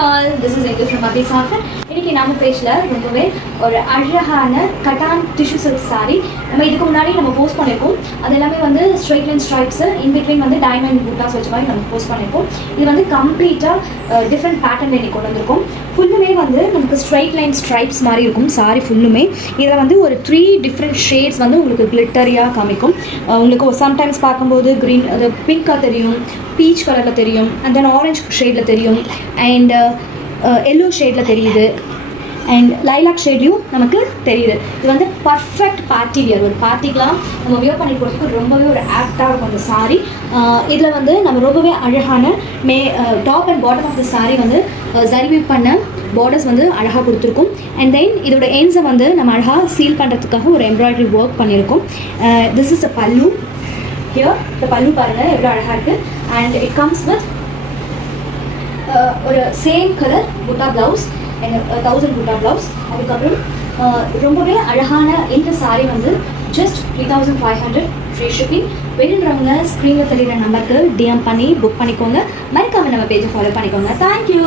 all, this is English from Abhi Safan. இன்னைக்கு நம்ம பேஜ்ல ரொம்பவே ஒரு அழகான கட்டான் டிஷ்யூ சில்க் சாரி நம்ம இதுக்கு முன்னாடி நம்ம போஸ்ட் பண்ணியிருக்கோம். அது எல்லாமே வந்து straight line stripes in between வந்து டைமண்ட் பூட்டாஸ் வச்ச மாதிரி நம்ம போஸ்ட் பண்ணியிருக்கோம். இது வந்து கம்ப்ளீட்டாக டிஃப்ரெண்ட் பேட்டர்னில் இன்னைக்கு கொண்டு வந்திருக்கோம். ஃபுல்லுமே வந்து நமக்கு ஸ்ட்ரைட் லைன் ஸ்ட்ரைப்ஸ் மாதிரி இருக்கும் சாரி ஃபுல்லுமே. இதில் வந்து ஒரு 3 டிஃப்ரெண்ட் ஷேட்ஸ் வந்து உங்களுக்கு கிளிட்டரியாக காமிக்கும். உங்களுக்கு சம்டைம்ஸ் பார்க்கும்போது க்ரீன் அது பிங்காக தெரியும், பீச் கலரில் தெரியும், அண்ட் தென் ஆரஞ்ச் ஷேடில் தெரியும், அண்ட் எல்லோ ஷேடில் தெரியுது, அண்ட் லைலாக் ஷேட்லையும் நமக்கு தெரியுது. இது வந்து பர்ஃபெக்ட் பார்ட்டி வியர். ஒரு பார்ட்டிக்கெலாம் நம்ம வியர் பண்ணி போகிறதுக்கு ரொம்பவே ஒரு ஆப்டாக இருக்கும் அந்த சாரீ. இதில் வந்து நம்ம ரொம்பவே அழகான top and bottom of the sari வந்து ஜரி பண்ண பார்டர்ஸ் வந்து அழகாக கொடுத்துருக்கும். அண்ட் தென் இதோட எண்ட்ஸை வந்து நம்ம அழகாக சீல் பண்ணுறதுக்காக ஒரு எம்ப்ராய்டரி ஒர்க் பண்ணியிருக்கோம். திஸ் இஸ் அ பல்லு. ஹியர் இந்த பல்லு பாருங்கள் எவ்வளோ அழகாக இருக்குது. அண்ட் இட் கம்ஸ் வித் ஒரு சேம் கலர் புட்டா ப்ளவுஸ், 1000 புட்டா ப்ளவுஸ். அதுக்கப்புறம் ரொம்பவே அழகான இந்த சாரீ வந்து ஜஸ்ட் 3500 ஃப்ரீ ஷிப்பிங். வேணுன்றவங்க ஸ்க்ரீனில் தெரியுற நம்பருக்கு டிஎம் பண்ணி புக் பண்ணிக்கோங்க. மறக்காமல் நம்ம பேஜை ஃபாலோ பண்ணிக்கோங்க. தேங்க்யூ.